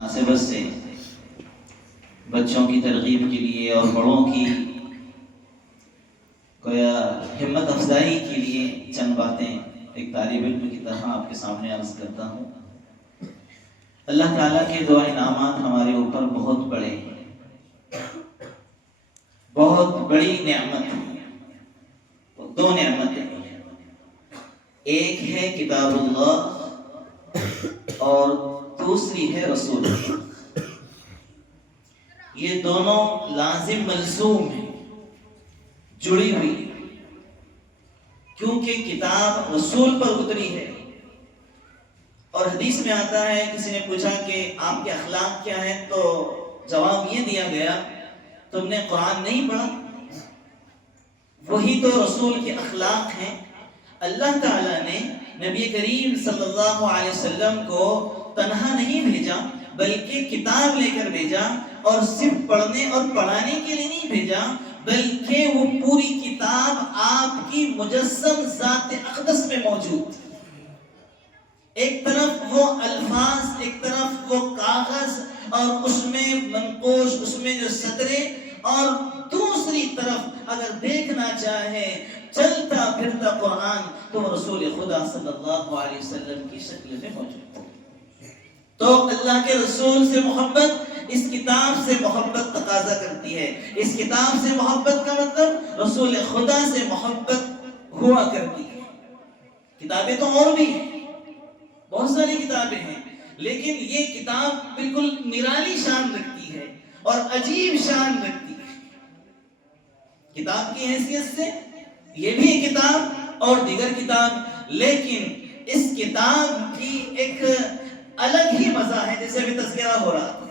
مناسبت سے بچوں کی ترغیب کے لیے اور بڑوں کی ہمت افزائی کے لیے چند باتیں ایک طالب علم کی طرح آپ کے سامنے عرض کرتا ہوں۔ اللہ تعالیٰ کے دو انعامات ہمارے اوپر بہت بڑے ہیں، بہت بڑی نعمت ہے۔ دو نعمتیں، ایک ہے کتاب اللہ اور دوسری ہے رسول۔ یہ دونوں لازم ملزوم ہیں، جڑی ہوئی، کیونکہ کتاب رسول پر اتری ہے۔ اور حدیث میں آتا ہے، کسی نے پوچھا کہ آپ کے اخلاق کیا ہیں، تو جواب یہ دیا گیا، تم نے قرآن نہیں پڑھا؟ وہی تو رسول کے اخلاق ہیں۔ اللہ تعالیٰ نے نبی کریم صلی اللہ علیہ وسلم کو تنہا نہیں بھیجا، بلکہ کتاب لے کر بھیجا، اور صرف پڑھنے اور پڑھانے کے لیے نہیں بھیجا، بلکہ وہ پوری کتاب آپ کی مجسم ذات اقدس میں موجود۔ ایک طرف وہ الفاظ، ایک طرف وہ کاغذ اور اس میں منقوش، اس میں جو سطرے، اور دوسری طرف اگر دیکھنا چاہے چلتا پھرتا قرآن تو رسول خدا صلی اللہ علیہ وسلم کی شکل میں موجود۔ تو اللہ کے رسول سے محبت اس کتاب سے محبت تقاضا کرتی ہے۔ اس کتاب سے محبت کا مطلب رسول خدا سے محبت ہوا کرتی ہے۔ کتابیں تو اور بھی ہیں، بہت ساری کتابیں ہیں، لیکن یہ کتاب بالکل نرالی شان رکھتی ہے اور عجیب شان رکھتی ہے۔ کتاب کی حیثیت سے یہ بھی ایک کتاب اور دیگر کتاب، لیکن اس کتاب کی ایک الگ ہی مزہ ہے، جیسے ابھی تذکرہ ہو رہا تھا۔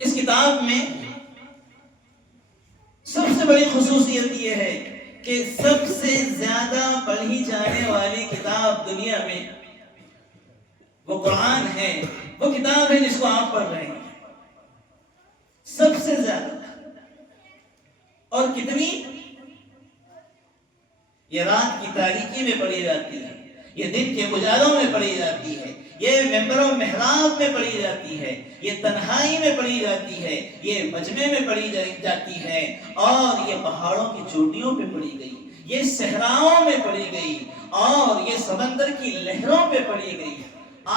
اس کتاب میں سب سے بڑی خصوصیت یہ ہے کہ سب سے زیادہ پڑھی جانے والی کتاب دنیا میں وہ قرآن ہے، وہ کتاب ہے جس کو آپ پڑھ رہے ہیں، سب سے زیادہ۔ اور کتنی؟ یہ رات کی تاریکی میں پڑھی جاتی ہے، یہ دن کے اجالوں میں پڑھی جاتی ہے، یہ ممبر و محراب میں پڑھی جاتی ہے، یہ تنہائی میں پڑھی جاتی ہے، یہ مجمع میں پڑھی جاتی ہے، اور یہ پہاڑوں کی چوٹیوں پہ پڑھی گئی، یہ صحراؤں میں پڑھی گئی، اور یہ سمندر کی لہروں پہ پڑھی گئی،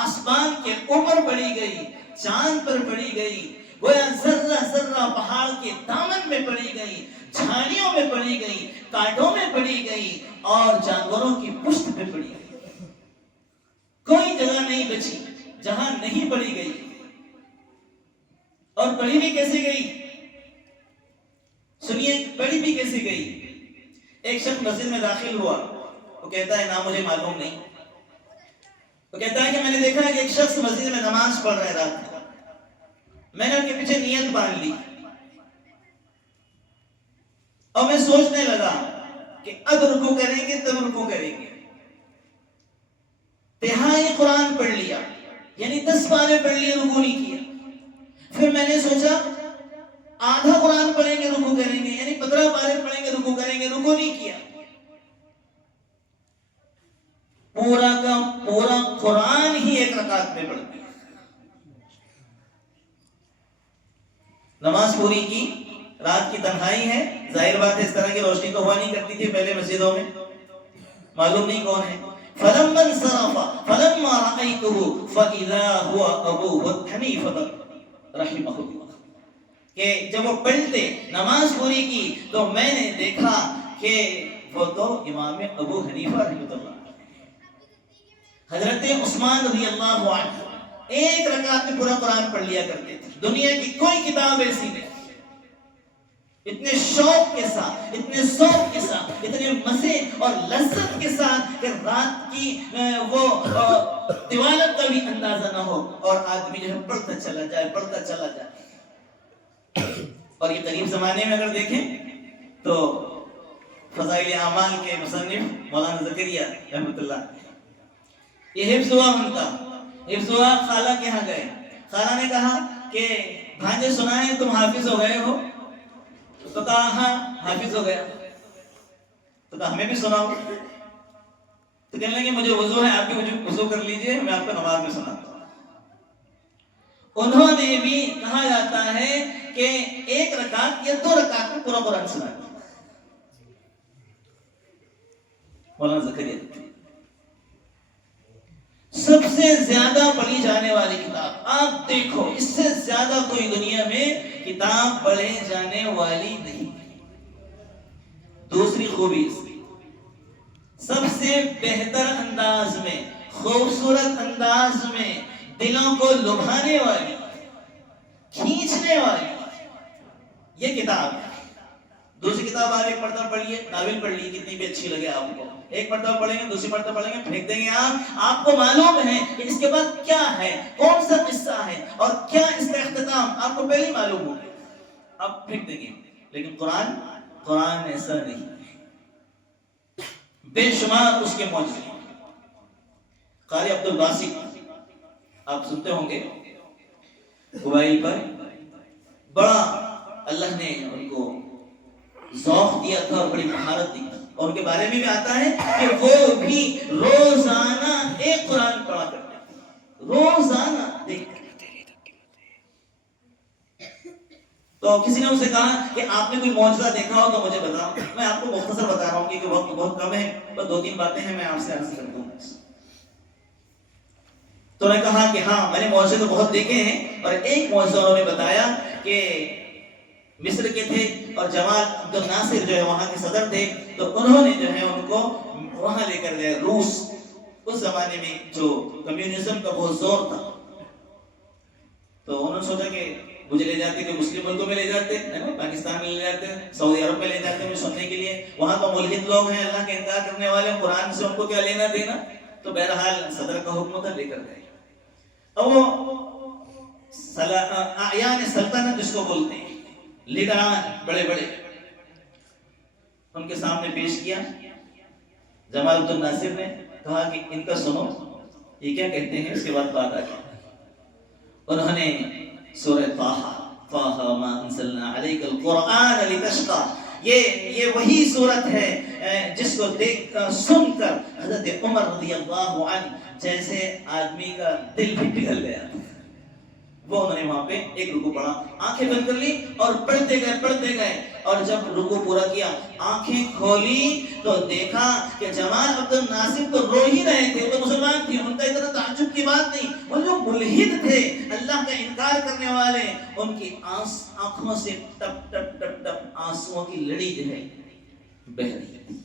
آسمان کے اوپر پڑھی گئی، چاند پر پڑھی گئی، گویا ذرہ ذرہ پہاڑ کے دامن میں پڑھی گئی، جھاڑیوں میں پڑھی گئی، کانٹوں میں پڑھی گئی، اور جانوروں کی پشت پہ پڑھی گئی۔ کوئی جگہ نہیں بچی جہاں نہیں پڑھی گئی۔ اور پڑھی بھی کیسے گئی؟ سنیے، پڑھی بھی کیسے گئی۔ ایک شخص مسجد میں داخل ہوا، وہ کہتا ہے نام مجھے معلوم نہیں، وہ کہتا ہے کہ میں نے دیکھا کہ ایک شخص مسجد میں نماز پڑھ رہا تھا، میں نے ان کے پیچھے نیت باندھ لی، اور میں سوچنے لگا کہ اب رکوع کریں گے تب رکوع کریں گے۔ تہائی قرآن پڑھ لیا، یعنی 10 پارے پڑھ لیے، رکوع نہیں کیا۔ پھر میں نے سوچا آدھا قرآن پڑھیں گے رکوع کریں گے، یعنی 15 پارے پڑھیں گے رکوع کریں گے، رکوع نہیں کیا۔ پورا کا پورا قرآن ہی ایک رکعت میں پڑھ دیا۔ نماز پوری کی، رات کی تنہائی ہے، ظاہر بات ہے اس طرح کی روشنی تو ہوا نہیں کرتی تھی پہلے مسجدوں میں، معلوم نہیں کون ہے۔ فَلَمَّا انصَرَفَ فَلَمَّا رَأَيْتُهُ فَإِذَا هُوَ أَبُو حَنِيفَةَ رَحِمَهُ اللَّهُ، کہ جب وہ پلٹے نماز پوری کی تو میں نے دیکھا کہ وہ تو امام ابو حنیفہ رحمۃ اللہ، حضرت عثمان رضی اللہ عنہ ایک رکعت میں پورا قرآن پڑھ لیا کرتے تھے۔ دنیا کی کوئی کتاب ایسی نہیں، اتنے شوق کے ساتھ، اتنے ذوق کے ساتھ، اتنے مزے اور لذت کے ساتھ کہ رات کی وہ طوالت کا بھی اندازہ نہ ہو، اور آدمی جو ہے پڑھتا چلا جائے، پڑھتا چلا جائے۔ اور یہ قریب زمانے میں اگر دیکھیں تو فضائل اعمال کے مصنف مولانا زکریا رحمۃ اللہ، یہ حفظ ہوا ان کا، حفظ ہوا، خالہ کے ہاں گئے، خالہ نے کہا کہ بھانجے سنا ہے تم حافظ ہو گئے ہو؟ تو کہا ہاں حافظ ہو گیا۔ تو کہا ہمیں بھی سناؤ۔ تو کہنے لگے مجھے وضو ہے، آپ بھی مجھے وضو کر لیجئے، میں آپ کو نماز میں سناتا ہوں۔ انہوں نے بھی کہا جاتا ہے کہ 1 رکعت یا 2 رکعت میں پورا قرآن سنا دیا۔ مولانا زکریا سب سے زیادہ پڑھی جانے والی کتاب، آپ دیکھو اس سے زیادہ کوئی دنیا میں کتاب پڑھے جانے والی نہیں۔ دوسری خوبی اس کی، سب سے بہتر انداز میں، خوبصورت انداز میں، دلوں کو لبھانے والی، کھینچنے والی یہ کتاب ہے۔ دوسری کتاب آپ 1 مرتبہ پڑھیے، ناول پڑھ لیجیے، کتنی بھی اچھی لگے آپ کو، 1 مرتبہ پڑھیں گے، دوسری مرتبہ پڑھیں گے، پھینک دیں گے آپ کو معلوم ہے کہ اس کے بعد کیا ہے، کون سا قصہ ہے اور کیا اس کا اختتام، آپ کو پہلے معلوم ہو گیا، آپ پھینک دیں گے۔ لیکن قرآن ایسا نہیں، بے شمار اس کے معجزے۔ قاری عبد الباسط آپ سنتے ہوں گے، قبائل پر بڑا اللہ نے ان کو ذوق دیا تھا اور بڑی مہارت دی، اور ان کے بارے میں بھی آتا ہے کہ وہ بھی روزانہ 1 قرآن پڑھا کرتے تھے، روزانہ دیکھ۔ تو کسی نے ان سے کہا کہ آپ نے کوئی معجزہ دیکھا ہو تو مجھے بتاؤ۔ میں آپ کو مختصر بتا رہا ہوں کیونکہ وقت بہت کم ہے، بس 2-3 باتیں ہیں میں آپ سے عرض کرتا ہوں۔ تو نے کہا کہ ہاں میں نے معجزے تو بہت دیکھے ہیں، اور ایک معجزہ انہوں نے بتایا کہ مصر کے تھے اور جمال عبد الناصر جو ہے وہاں کے صدر تھے، تو انہوں نے جو ہے ان کو وہاں لے کر گئے، روس، اس زمانے میں جو کمیونزم کا بہت زور تھا، تو انہوں نے سوچا کہ مجھے لے جاتے کہ مسلم ملکوں میں لے جاتے، پاکستان میں لے جاتے، سعودی عرب میں لے جاتے مجھے سننے کے لیے، وہاں تو ملحد لوگ ہیں، اللہ کے انکار کرنے والے، قرآن سے ان کو کیا لینا دینا۔ تو بہرحال صدر کا حکم تھا، لے کر گئے۔ اب وہ اعیان سلطنت جس کو بولتے ہیں، لیڈران بڑے بڑے، ان کے سامنے پیش کیا۔ جمال عبد الناصر نے کہا کہ ان کا سنو یہ کیا کہتے ہیں، اس کے بعد بات آ گئی۔ انہوں نے سورہ طٰہٰ ما انزلنا علیک القرآن لتشقیٰ، یہ وہی صورت ہے جس کو دیکھ سن کر حضرت عمر رضی اللہ عنہ جیسے آدمی کا دل بھی پگھل گیا، وہ انہوں نے وہاں پہ ایک رکوع پڑھا، آنکھیں بند کر لی اور پڑھتے گئے، اور جب رکوع پورا کیا، آنکھیں کھولی تو دیکھا کہ جمال عبد الناصر تو رو ہی رہے تھے، وہ تو مسلمان تھے، ان کا اتنا تعجب کی بات نہیں، وہ جو ملحد تھے، اللہ کا انکار کرنے والے، ان کی آنکھوں سے ٹپ ٹپ ٹپ ٹپ آنسوؤں کی لڑی جو ہے بہہ رہی تھی۔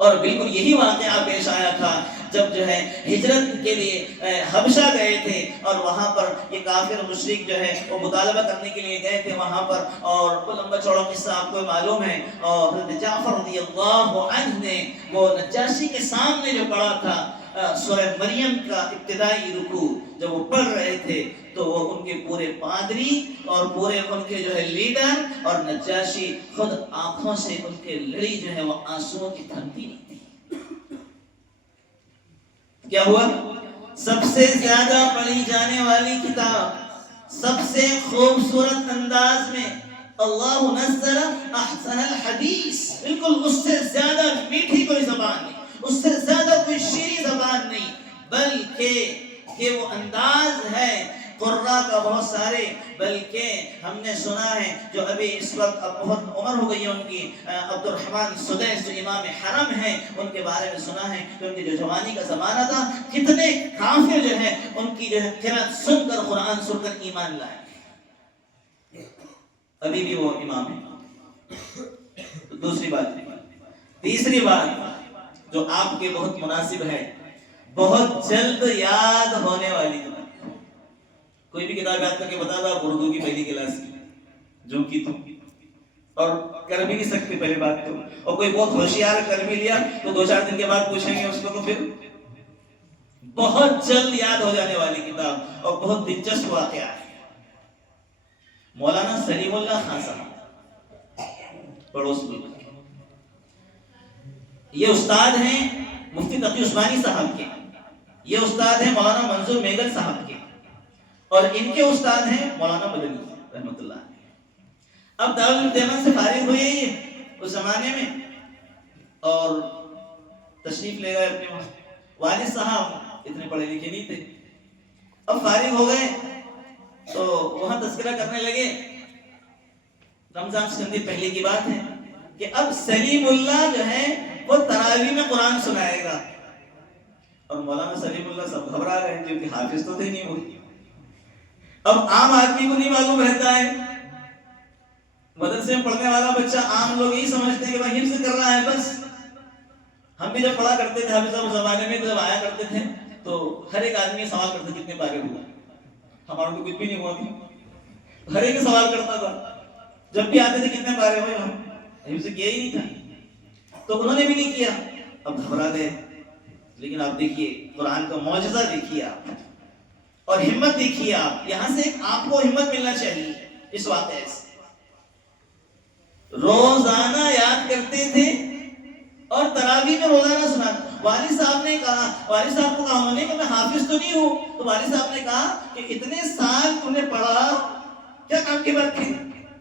اور بالکل یہی واقعہ پیش آیا تھا جب جو ہے ہجرت کے لیے حبشہ گئے تھے، اور وہاں پر یہ کافر مشرک جو ہے وہ مطالبہ کرنے کے لیے گئے تھے وہاں پر، اور وہ لمبا چوڑا قصہ آپ کو معلوم ہے، اور حضرت جعفر رضی اللہ عنہ نے وہ نجاشی کے سامنے جو پڑھا تھا سورہ مریم کا ابتدائی رکوع، جب وہ پڑھ رہے تھے تو وہ ان کے پورے پادری اور پورے ان کے جو ہے لیڈر اور نجاشی خود آنکھوں سے ان کے لڑی جو ہے وہ آنسوؤں کی تھمتی نہیں تھی۔ کیا ہوا؟ سب سے زیادہ پڑھی جانے والی کتاب، سب سے خوبصورت انداز میں، اللہ نزل احسن الحدیث، بالکل اس سے زیادہ میٹھی کوئی زبان نہیں، اس سے زیادہ کوئی شیریں زبان نہیں، بلکہ یہ وہ انداز ہے قرآن کا بہت سارے، بلکہ ہم نے سنا ہے جو ابھی اس وقت اب بہت عمر ہو گئی ہے ان کی، عبد الرحمن سدیس جو امام حرم ہیں، ان کے بارے میں سنا ہے کہ ان کی جو جوانی کا زمانہ تھا، کتنے کافر جو ہے ان کی جو ہے قرأت سن کر، قرآن سن کر ایمان لائے، ابھی بھی وہ امام ہیں۔ دوسری بات، تیسری بات جو آپ کے بہت مناسب ہے، بہت جلد یاد ہونے والی کتاب، کوئی بھی کتاب یاد کر کے بتا تھا اردو کی پہلی کلاس کی جو کی تم، اور کر بھی نہیں سکتے پہلے بات تو، اور کوئی بہت ہوشیار کر بھی لیا تو 2-4 دن کے بعد پوچھیں گے اس کو، تو پھر بہت جلد یاد ہو جانے والی کتاب اور بہت دلچسپ واقعہ ہے۔ مولانا سلیم اللہ خان صاحب پڑوس ملک، یہ استاد ہیں مفتی تقی عثمانی صاحب کے، یہ استاد ہیں مولانا منظور میگل صاحب کے، اور ان کے استاد ہیں مولانا مدنی رحمۃ اللہ۔ اب دارالعلوم دیوبند سے فارغ ہوئے یہ اس زمانے میں، اور تشریف لے گئے اپنے وہاں، والد صاحب اتنے پڑھے لکھے نہیں تھے، اب فارغ ہو گئے تو وہاں تذکرہ کرنے لگے. رمضان سے چند پہلے کی بات ہے کہ اب سلیم اللہ جو ہے وہ تراویح میں قرآن سنائے گا. اور مولانا سلیم اللہ سب گھبرا گئے کیونکہ حافظ تو تھے نہیں وہ. اب عام آدمی کو نہیں معلوم رہتا ہے، مدرسے میں پڑھنے والا بچہ عام لوگ یہی سمجھتے ہیں کہ بھائی حفظ کر رہا ہے بس. ہم بھی جب پڑھا کرتے تھے حافظ صاحب زمانے میں، جب آیا کرتے تھے تو ہر ایک آدمی سوال کرتا کتنے پارے ہوا. ہمارا تو کچھ بھی نہیں ہوا تھا، ہر ایک سوال کرتا تھا. جب بھی آتے تھے کتنے پارے ہوئے، ہم حفظ کیا ہی نہیں تھا. تو انہوں نے بھی نہیں کیا، اب گھبرا گئے. لیکن آپ دیکھیے قرآن کا معجزہ دیکھیے آپ، اور ہمت دیکھیے آپ. یہاں سے آپ کو ہمت ملنا چاہیے اس واقعے سے. روزانہ یاد کرتے تھے اور تراویح میں روزانہ سناتے. والد صاحب نے کہا، والد صاحب کو کہا انہوں نے کہ میں حافظ تو نہیں ہوں. تو والد صاحب نے کہا کہ اتنے سال تم نے پڑھا، کیا کام کی بات تھی؟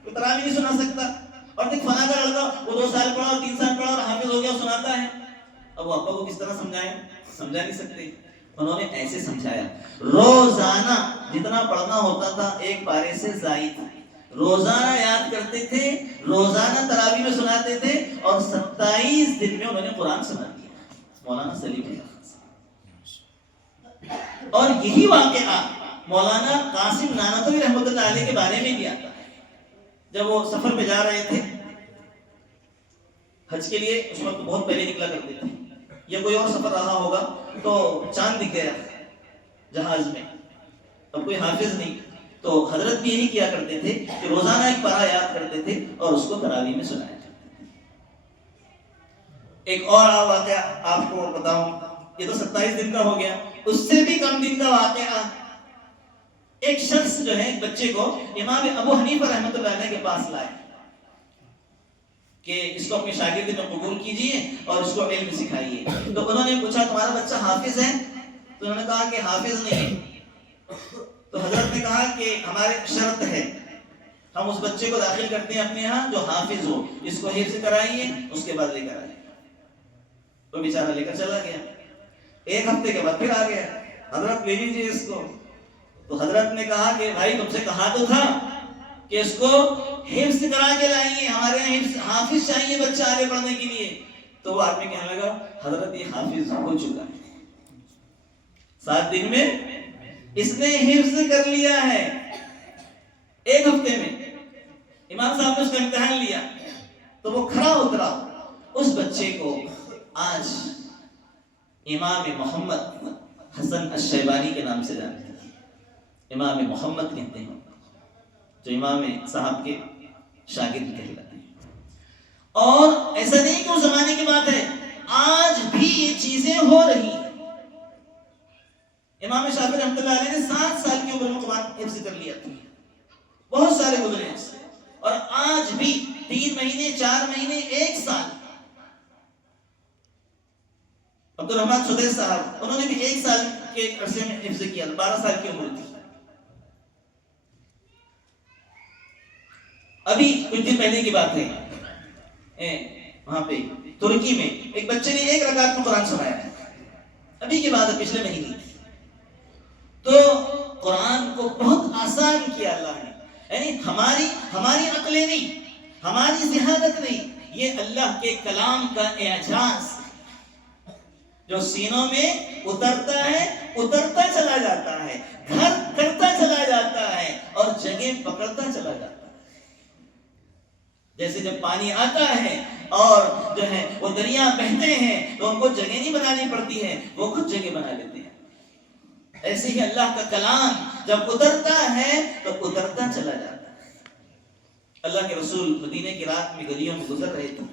تراویح نہیں سنا سکتا. اور دیکھ فلاں کا لڑکا وہ 2 سال پڑھا اور 3 سال پڑھا اور حافظ ہو گیا سناتا ہے. اب وہ ابا کو کس طرح سمجھائیں؟ سمجھا نہیں سکتے. انہوں نے ایسے سمجھایا، روزانہ جتنا پڑھنا ہوتا تھا ایک پارے سے زائد روزانہ یاد کرتے تھے، روزانہ تراویح میں سناتے تھے، اور 27 دن میں انہوں نے قرآن سنا دیا. مولانا سلیم اللہ. اور یہی واقعہ مولانا قاسم نانوتوی رحمۃ اللہ علیہ کے بارے میں بھی آتا ہے. جب وہ سفر پہ جا رہے تھے حج کے لیے، اس وقت بہت پہلے نکلا کرتے تھے، یا کوئی اور سفر رہا ہوگا تو چاند دکھ گیا جہاز میں، اب کوئی حافظ نہیں، تو حضرت بھی یہی کیا کرتے تھے کہ روزانہ ایک پارہ یاد کرتے تھے اور اس کو تراویح میں سنایا کرتے تھے. ایک اور واقعہ آپ کو بتاؤں، یہ تو 27 دن کا ہو گیا. اس سے بھی کم دن کا واقعہ، ایک شخص جو ہے ایک بچے کو امام ابو حنیفہ رحمۃ اللہ علیہ کے پاس لائے کہ اس کو اپنے شاگرد میں قبول کیجئے اور اس کو علم سکھائیے. تو انہوں نے پوچھا تمہارا بچہ حافظ ہے؟ تو انہوں نے کہا کہ حافظ نہیں ہے. تو حضرت نے کہا کہ ہمارے شرط ہے، ہم اس بچے کو داخل کرتے ہیں اپنے ہاں جو حافظ ہو، اس کو حفظ کرائیے، اس کے بعد لے کر آئیے. تو بیچارہ لے کر چلا گیا. 1 ہفتے کے بعد پھر آ گیا، حضرت لے لیجیے اس کو. تو حضرت نے کہا کہ بھائی تم سے کہا تو تھا کہ اس کو حفظ کرا کے لائیے، ہمارے یہاں حافظ چاہیے بچہ آگے پڑھنے کے لیے. تو وہ آدمی کہنے لگا حضرت یہ حافظ ہو چکا ہے، 7 دن میں اس نے حفظ کر لیا ہے. 1 ہفتے میں امام صاحب نے اس کا امتحان لیا تو وہ کھڑا اترا. اس بچے کو آج امام محمد حسن الشیبانی کے نام سے جانتے ہیں. امام محمد کہتے ہیں، جو امام صاحب کے شاگرد کہلاتے ہیں. اور ایسا نہیں کہ اس زمانے کی بات ہے، آج بھی یہ چیزیں ہو رہی ہیں. امام شافعی رحمۃ اللہ علیہ نے 7 سال کی عمر میں قرآن حفظ کر لیا تھا. بہت سارے گزرے ہیں، اور آج بھی 3 مہینے 4 مہینے 1 سال. عبد الرحمن سدیس صاحب، انہوں نے بھی 1 سال کے عرصے میں حفظ کیا، 12 سال کی عمر تھی. ابھی کچھ دن پہلے کی بات ہے، وہاں پہ ترکی میں ایک بچے نے 1 رکعت میں قرآن سنایا. ابھی کی بات ہے، پچھلے مہینے. تو قرآن کو بہت آسان کیا اللہ نے. یعنی ہماری عقلیں نہیں، ہماری ذہانت نہیں، یہ اللہ کے کلام کا اعجاز جو سینوں میں اترتا ہے، اترتا چلا جاتا ہے، گھر کرتا چلا جاتا ہے اور جگہ پکڑتا چلا جاتا ہے. جیسے جب پانی آتا ہے اور جو ہے وہ دریا بہتے ہیں تو ان کو جگہ نہیں بنانی پڑتی ہے، وہ خود جگہ بنا لیتے ہیں. ایسے ہی اللہ کا کلام جب اترتا ہے تو اترتا چلا جاتا ہے. اللہ کے رسول مدینے کی رات میں گلیوں میں گزر رہے تھے.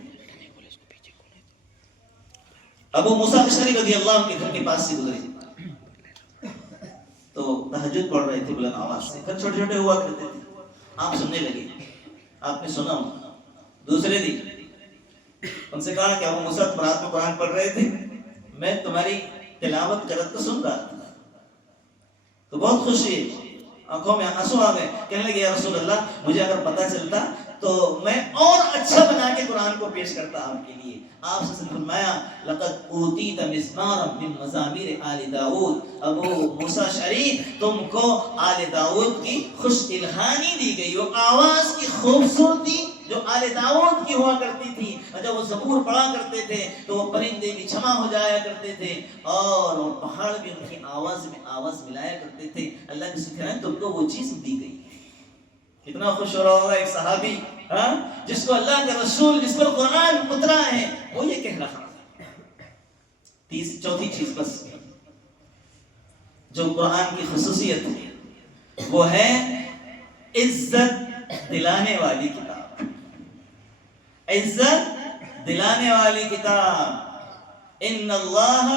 ابو موسیٰ اشعری رضی اللہ عنہ کے گھر کے پاس سے گزرے تو تہجد پڑھ رہے تھے بلند آواز سے. گھر چھوٹے چھوٹے ہوا کرتے تھے. آپ سننے لگے، آپ نے سنا. دوسرے دن ان سے کہا کہ ابو موسیٰ رات میں قرآن پڑھ رہے تھے، میں تمہاری تلاوت کرت تو سن رہا تھا. تو بہت خوشی، آنکھوں میں آنسو آ گئے. کہنے لگے یا رسول اللہ، مجھے اگر پتہ چلتا تو میں اور اچھا بنا کے قرآن کو پیش کرتا آپ کے لیے. آپ سے فرمایا لقد اوتیت مزمارا من مزامیر آل داؤد. ابو موسیٰ اشعری تم کو آل داؤد کی خوش الہانی دی گئی. وہ آواز کی خوبصورتی جو آل داؤد کی ہوا کرتی تھی، جب وہ زبور پڑھا کرتے تھے تو وہ پرندے بھی جمع ہو جایا کرتے تھے اور وہ پہاڑ بھی ان کی آواز میں آواز ملایا کرتے تھے. اللہ کے شکر ہے تم کو وہ چیز دی گئی. کتنا خوش ہو رہا ہوگا ایک صحابی جس کو اللہ کے رسول، جس پر قرآن اترا ہے، وہ یہ کہہ رہا ہے. چوتھی چیز بس جو قرآن کی خصوصیت ہے وہ ہے عزت دلانے والی کتاب. عزت دلانے والی کتاب. ان اللہ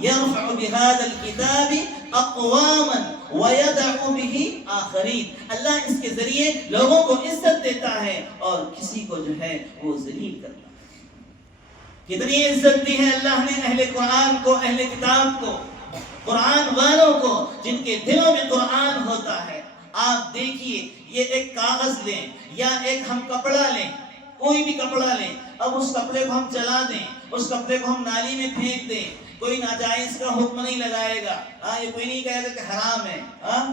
یرفع بهذا الكتاب اقواما ويدع به آخرین. اللہ اس کے ذریعے لوگوں کو عزت دیتا ہے اور کسی کو جو ہے وہ ذلیل کرتا ہے. کتنی عزت دی ہے اللہ نے اہل قرآن کو، اہل کتاب کو، قرآن والوں کو جن کے دلوں میں قرآن ہوتا ہے. آپ دیکھیے یہ ایک کاغذ لیں یا ایک ہم کپڑا لیں، کوئی بھی کپڑا لیں، اب اس کپڑے کو ہم جلا دیں، اس کپڑے کو ہم نالی میں پھینک دیں، کوئی ناجائز کا حکم نہیں لگائے گا. یہ کوئی نہیں کہے گا کہ حرام ہے.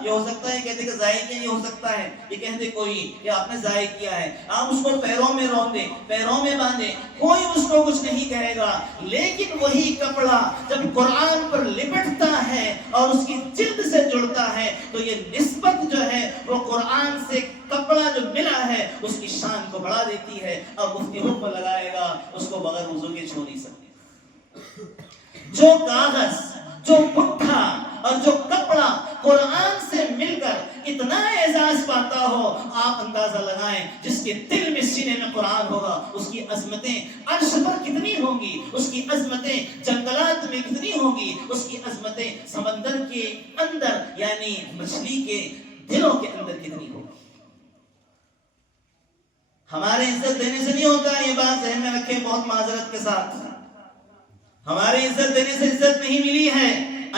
یہ ہو سکتا ہے کہتے کہ ضائع کیا، یہ ہو سکتا ہے یہ کہتے کوئی کہ آپ نے ضائع کیا ہے. آپ اس کو پیروں میں رون دیں، پیروں میں باندھیں، کوئی اس کو کچھ نہیں کہے گا. لیکن وہی کپڑا جب قرآن پر لپٹتا ہے اور اس کی جلد سے جڑتا ہے تو یہ نسبت جو ہے وہ قرآن سے کپڑا جو ملا ہے اس کی شان کو بڑھا دیتی ہے. اب مفتی حکم لگائے گا اس کو بغیر وضو کے چھو نہیں سکتے. جو کاغذ، جو پٹھا اور جو کپڑا قرآن سے مل کر اتنا اعزاز پاتا ہو، آپ اندازہ لگائیں جس کے دل میں، سینے میں قرآن ہوگا اس کی عظمتیں عرش پر کتنی ہوں گی، اس کی عظمتیں جنگلات میں کتنی ہوں گی، اس کی عظمتیں سمندر کے اندر یعنی مچھلی کے دلوں کے اندر کتنی ہوں گی. ہمارے عزت دینے سے نہیں ہوتا ہے، یہ بات ذہن میں رکھیں بہت معذرت کے ساتھ. ہماری عزت دینے سے عزت نہیں ملی ہے،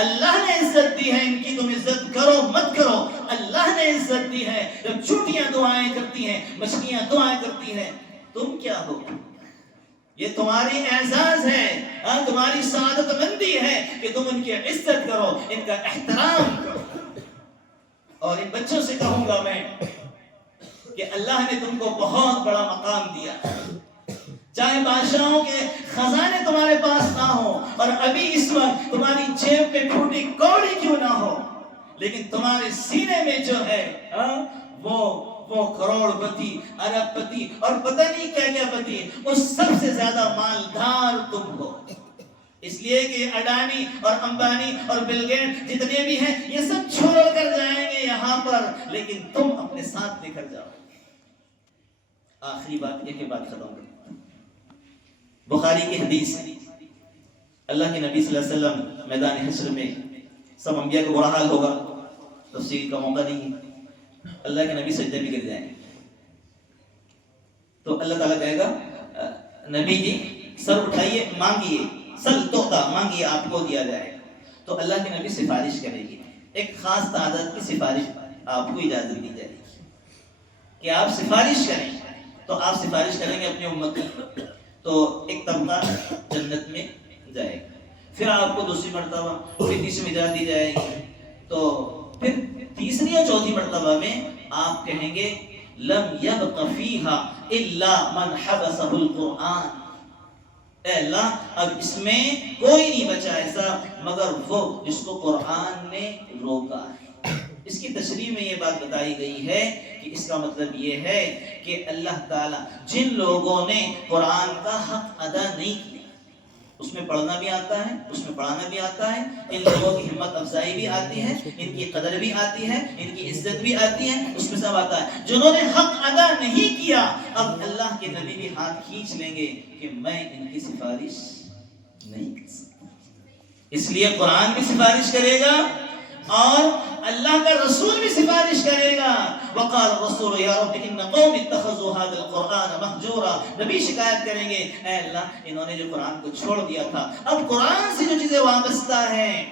اللہ نے عزت دی ہے. ان کی تم عزت کرو مت کرو، اللہ نے عزت دی ہے. جب چوٹیاں دعائیں کرتی ہیں، مچھلیاں دعائیں کرتی ہیں، تم کیا ہو؟ یہ تمہاری اعزاز ہے، تمہاری سعادت مندی ہے کہ تم ان کی عزت کرو، ان کا احترام کرو. اور ان بچوں سے کہوں گا میں کہ اللہ نے تم کو بہت بڑا مقام دیا. چاہے بادشاہوں کے خزانے تمہارے پاس نہ ہو اور ابھی اس وقت تمہاری جیب میں پھوٹی کوڑی کیوں نہ ہو، لیکن تمہارے سینے میں جو ہے وہ کروڑ پتی، ارب پتی اور پتہ نہیں کیا کیا پتی، اس سب سے زیادہ مالدار تم ہو. اس لیے کہ اڈانی اور امبانی اور بل گیٹ جتنے بھی ہیں یہ سب چھوڑ کر جائیں گے یہاں پر، لیکن تم اپنے ساتھ لے کر جاؤ. آخری بات ایک بات ختم کریں. بخاری کی حدیث، اللہ کے نبی صلی اللہ علیہ وسلم میدان حشر میں سب انبیاء کا برا حال ہوگا، تفصیل کا موقع نہیں ہے. اللہ کے نبی سجدے میں گر جائیں گے تو اللہ تعالیٰ کہے گا نبی جی سر اٹھائیے، مانگیے، سل توتا، مانگیے آپ کو دیا جائے گا. تو اللہ کے نبی سفارش کرے گی، ایک خاص تعداد کی سفارش آپ کو اجازت دی جائے گی کہ آپ سفارش کریں. تو آپ سفارش کریں گے اپنی امت کی تو ایک طبقہ جنت میں جائے گا. پھر آپ کو دوسری مرتبہ، پھر تیسری میں اجازت دی جائے گی. تو پھر تیسری یا چوتھی مرتبہ میں آپ کہیں گے لم یبق فیہا الا من حبسہ القرآن. اے اللہ اب اس میں کوئی نہیں بچا ایسا مگر وہ جس کو قرآن نے روکا ہے. اس کی تشریح میں یہ بات بتائی گئی ہے کہ اس کا مطلب یہ ہے کہ اللہ تعالیٰ جن لوگوں نے قرآن کا حق ادا نہیں کیا، اس میں پڑھنا بھی آتا ہے، اس میں پڑھانا بھی آتا ہے، ان لوگوں کی ہمت افزائی بھی آتی ہے، ان کی قدر بھی آتی ہے، ان کی عزت بھی آتی ہے، اس میں سب آتا ہے. جنہوں نے حق ادا نہیں کیا اب اللہ کے نبی بھی ہاتھ کھینچ لیں گے کہ میں ان کی سفارش نہیں کر سکتا. اس لیے قرآن بھی سفارش کرے گا اور اللہ کا رسول بھی سفارش کرے گا. وقال الرسول یا رب ان قوم اتخذوا هذا القرآن مهجورا. نبی شکایت کریں گے اے اللہ انہوں نے جو قرآن کو چھوڑ دیا تھا، اب قرآن سے جو چیزیں وابستہ ہیں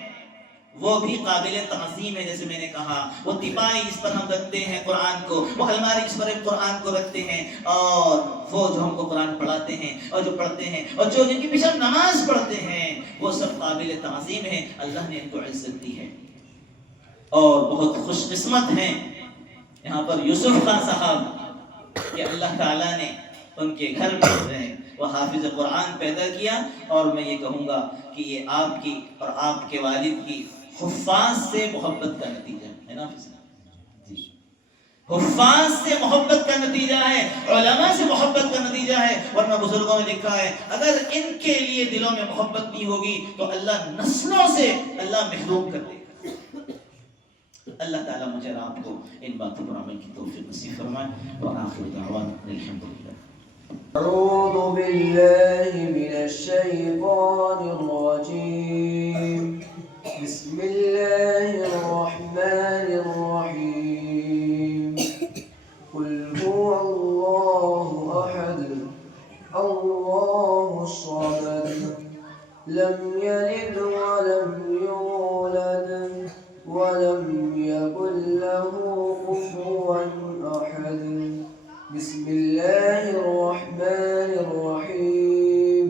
وہ بھی قابل تعظیم ہے. جیسے میں نے کہا وہ تپائی جس پر ہم رکھتے ہیں قرآن کو، وہ الماری جس پر ہم قرآن کو رکھتے ہیں، اور وہ جو ہم کو قرآن پڑھاتے ہیں اور جو پڑھتے ہیں اور جو جن کے پیچھے ہم نماز پڑھتے ہیں، وہ سب قابل تعظیم ہے. اللہ نے ان کو عزت دی ہے اور بہت خوش قسمت ہیں یہاں پر یوسف خان صاحب کہ اللہ تعالیٰ نے ان کے گھر میں وہ حافظ قرآن پیدا کیا. اور میں یہ کہوں گا کہ یہ آپ کی اور آپ کے والد کی حفاظ سے محبت کا نتیجہ ہے نا جی. حفاظ سے محبت کا نتیجہ ہے، علماء سے محبت کا نتیجہ ہے. ورنہ بزرگوں نے لکھا ہے اگر ان کے لیے دلوں میں محبت نہیں ہوگی تو اللہ نسلوں سے اللہ محروم کر دے گا. اللہ تعالیٰ مجھے اور آپ کو ان باتوں پر عمل کی توفیق نصیب فرمائے. وآخر دعوانا الحمدللہ. أعوذ بالله من الشيطان الرجيم. بسم الله الرحمن الرحيم. قل هو الله أحد الله الصمد لم يلد ولم يولد ولم يكن له كفوا أحد. بسم الله الرحمن الرحيم.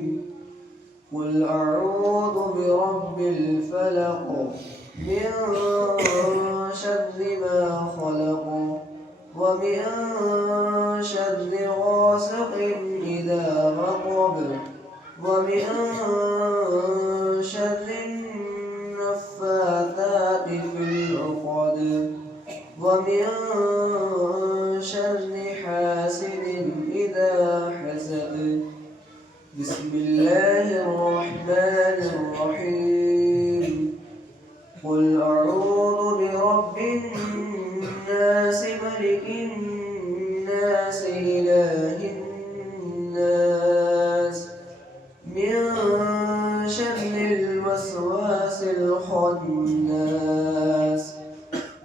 قل أعوذ برب الفلق من شر ما خلق ومن شر غاسق إذا وقب ومن شر النفاثات في العقد ومن شر حاسد إذا حسد. بسم الله الرحمن الرحيم. قل أعوذ برب الناس ملك الناس إله الناس من شر الوسواس الخناس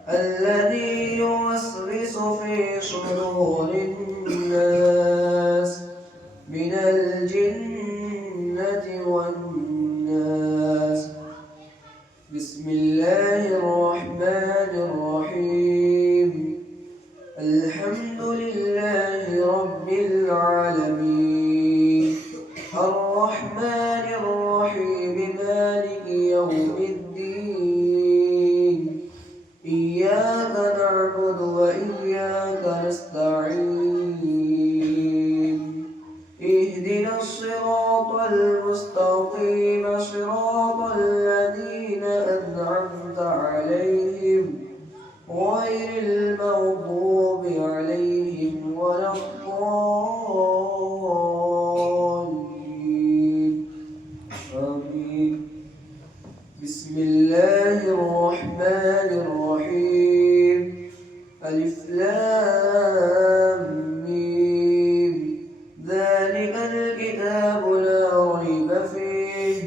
الذي يوسوس في صدور الناس من الجنة والناس. بسم الله الرحمن الرحيم. الحمد لله رب العالمين الرحمن الرحيم مالك يوم الدين. إياك نعبد وإياك نستعين. اهدنا الصراط المستقيم صراط الذين أنعمت عليهم غير المغضوب عليهم ولا الضالين. آمين. بسم الله الرحمن الرحيم. ألف لام ميم. ذلك الكتاب لا ريب فيه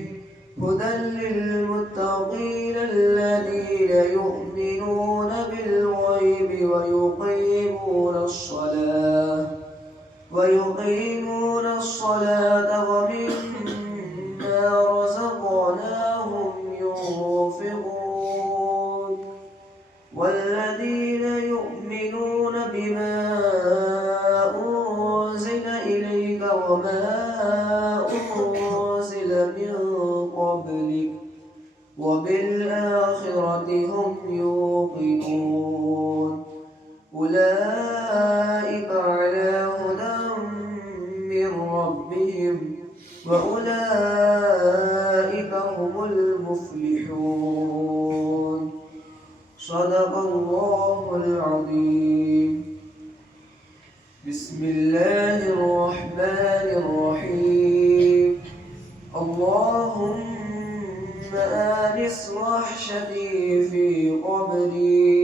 هدى للمتقين الذين يؤمنون بالغيب ويقيمون الصلاة ومما رزقناهم ينفقون. والذين يؤمنون بما أنزل إليك وما أنزل من قبلك وبالآخرة هم يوقنون. أولئك على هدى من ربهم وأولئك هم المفلحون. صدق الله العظيم. بسم الله الرحمن الرحيم. اللهم آنس وحشتي في قبري.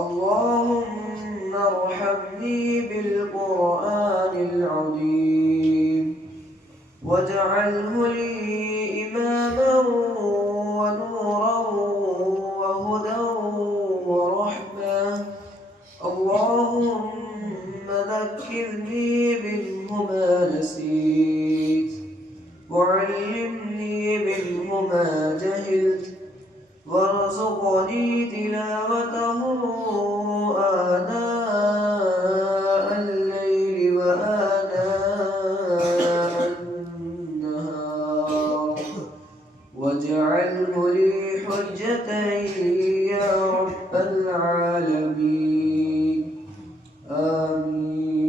اللهم ارحمني بالقرآن العظيم واجعله لي إماما ونورا وهدى ورحمة. اللهم ذكرني منه ما نسيت وعلمني منه ما جهلت العالمين آمين